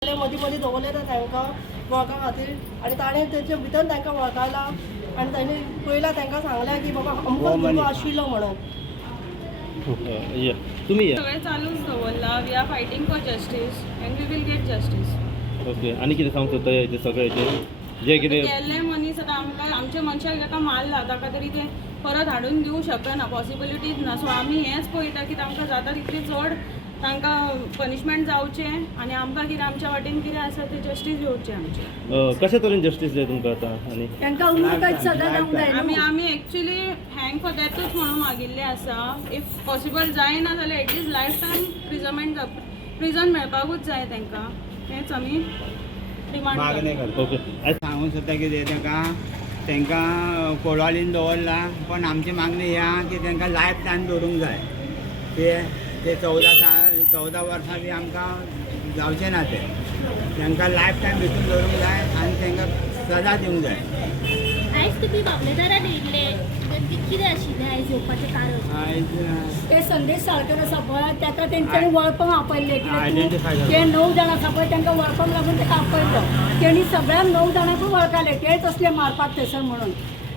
मदीं मदीं दवरले तांकां वळखा खातीर आनी ताणें तेचे भितर तांकां वळखयला आनी ताणें पयला तांकां सांगलें की बाबा अमको भुरगो आशिल्लो म्हणून. तुम्ही सगळें चालूच दवरला. We are fighting for justice and we will get justice. Okay. आनी कितें सांगता ते सगळे जे कितें गेल्ले मनीस आतां आमकां आमच्या मनशाक जाका मारला ताका तरी ते परत हाडून दिवंक शकना, पॉसिबिलिटीज ना. सो आमी हेंच पळयता की तांकां जाता तितलें चड तांकां पनिशमेंट जावचें आनी आमकां कितें आमच्या वाटेन कितें आसा तें जस्टीस घेवचें आमचें. कशा तरेन जस्टीस जाय तुमकां आतां? आनी तांकां उमेदच सगळें जावंक जाय. आमी एक्चुली हँग फॉर डॅथूच म्हणून मागिल्लें आसा. इफ पॉसिबल जायना जाल्यार एटलीस्ट लायफ टायम प्रिजन मेळपाकूच जाय तांकां. हेंच आमी डिमांड करता. ओके. सांगूंक सोदता कितें तांकां कोडवालीन दवरला, पण आमची मागणी ही आहा की तांकां लायफ टायम दवरूंक जाय. ते 14 वर्सां बी आमकां जावचें ना. तांकां लायफ टायम भितून दवरूंक जाय आनी तांकां सजा दिवंक जाय. आयज तुमी बाबलेदारान येयल्ले कितें आशिल्लें आयज येवपाचें कारण? आयज ते संदेश साळकर आसा पळय ताका तेंच्यांनी वळखूंक आपयल्ले. आयडेंटिफाय ते 9 जाण आसा पळय तांकां वळखूंक लागून ताका आपयलो. तेणी सगळ्या 9 जाणांकूय वळखले तेच असले मारपाक थंयसर म्हणून.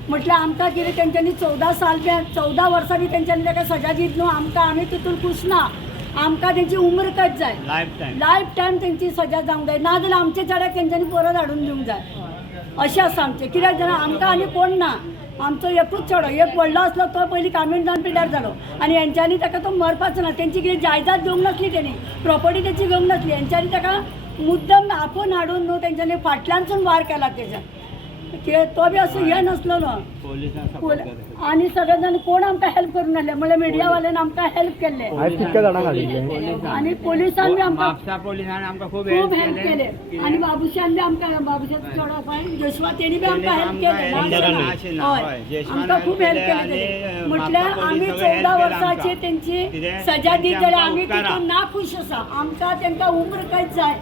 म्हटल्यार आमकां कितें तेंच्यांनी 14 वर्सां बी तेंच्यांनी ताका सजा दिली न्हू. आमी तितून खूश ना. आमकां तेंची उम्र कट जाय. लायफ टायम तेंची सजा जावंक जाय. नाजाल्यार आमच्या चेड्याक तेंच्यांनी परत हाडून दिवंक जाय. अशें आसा आमचें. कित्याक जाणां आमकां आनी कोण ना. आमचो एकूच चेडो एक व्हडलो आसलो तो पयलीं कामीण जावन पिड्यार जालो आनी हेंच्यांनी ताका तो मरपाचो ना. तेंची कितें जायदाद घेवंक नासली तेणी, प्रॉपर्टी तेंची घेवंक नासली. हेंच्यांनी ताका मुद्दम आपूण हाडून न्हू तेंच्यांनी फाटल्यानसून वार केला तेच्या. तो बी असो हे नसलो न्हू. आनी सगळे जाण कोण आमकां हेल्प करून आसले म्हळ्यार मिडियावाल्यान आमकां हेल्प केल्ले आनी पुलिसान बी आमकां पुलिसान आमकां खूब हेल्प केले. आनी बाबुशान बी आमकां बाबुशाचो चेडो पळय जोशवा तेणी बी आमकां हेल्प केले. आमकां खूब हेल्प केले. म्हटल्यार आमी 14 वर्सांची तेंची सजा दित जाल्यार आमी तितून ना खुश आसा. आमकां तेंकां उम्र कट जाय.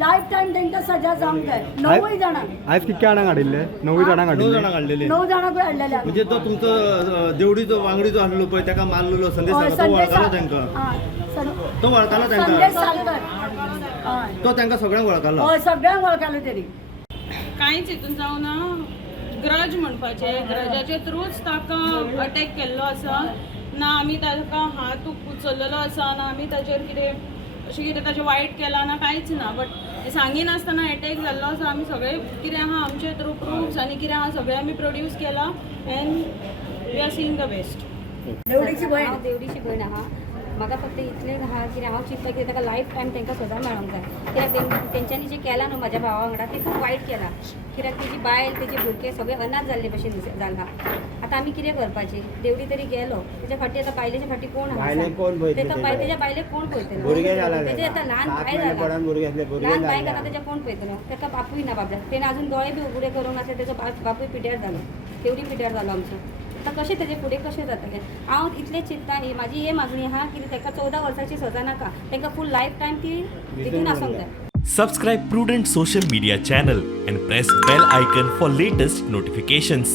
लायफ टायम तेंकां सजा जावंक जाय. 9 जाणां आज कितके जाणांक हाडिल्ले? 9 जाणांक हाडिल्ले. 9 जाणांकूय हाडलेले. म्हणजे तो तुमचो देवडीचो वांगडी जो आसलो पळय ताका मारलेलो संदेश तो वळखलो तांकां. तो वळखलो तांकां. संदेश साळकर तो तांकां सगळ्यांक वळखलो. हय सगळ्यांक वळखलो तेणी. कांयच हितून जावना. ग्रज म्हणपाचे ग्रजाचे थ्रूच ताका अटॅक केल्लो आसा. ना आमी ताका हात उचललेलो आसा ना आमी ताचेर कितें अशें कितें ताचें वायट केलां ना कांयच ना. बट सांगिनासतना अटॅक जाल्लो आसा. आमी सगळे कितें आहा आमचे थ्रू प्रूफ्स आनी कितें आहा सगळें आमी प्रोड्यूस केलां and we are seeing the best. देवडीची भयण. हांव देवडीची भयण आहा. म्हाका फक्त इतलें आहा की हांव चिंतता की ताका लायफ टायम तांकां सजा मेळोंक जाय. कित्याक तेंच्यांनी जें केलां न्हू म्हाज्या भावा वांगडा तें खूब वायट केलां. कित्याक तेजी बायल तेजे भुरगे सगळे अनाथ जाल्ले भशेन जाला. आतां आमी कितें करपाचें? देवडी तरी गेलो तेच्या फाटीं आतां बायलेच्या फाटीं कोण आहा? तेच्या बायलेक कोण पळयतलो? तेजे आतां ल्हान बाय जाला. ल्हान बायक आतां तेच्या कोण पळयतलो? ताका बापूय ना बाबड्या. तेणें आजून दोळे बी उगडे करूंक नासले. तेजो बापूय पिड्यार जालो. देवडी पिड्यार जालो आमचो. आतां कशें तेजे फुडें कशें जातलें? हांव इतलें चिंतता ही म्हाजी हे मागणी आहा की ताका 14 वर्साची सजा नाका. तांकां फूल लायफ टायम ती तितून आसूंक जाय. Subscribe Prudent social media channel and press bell icon for latest notifications.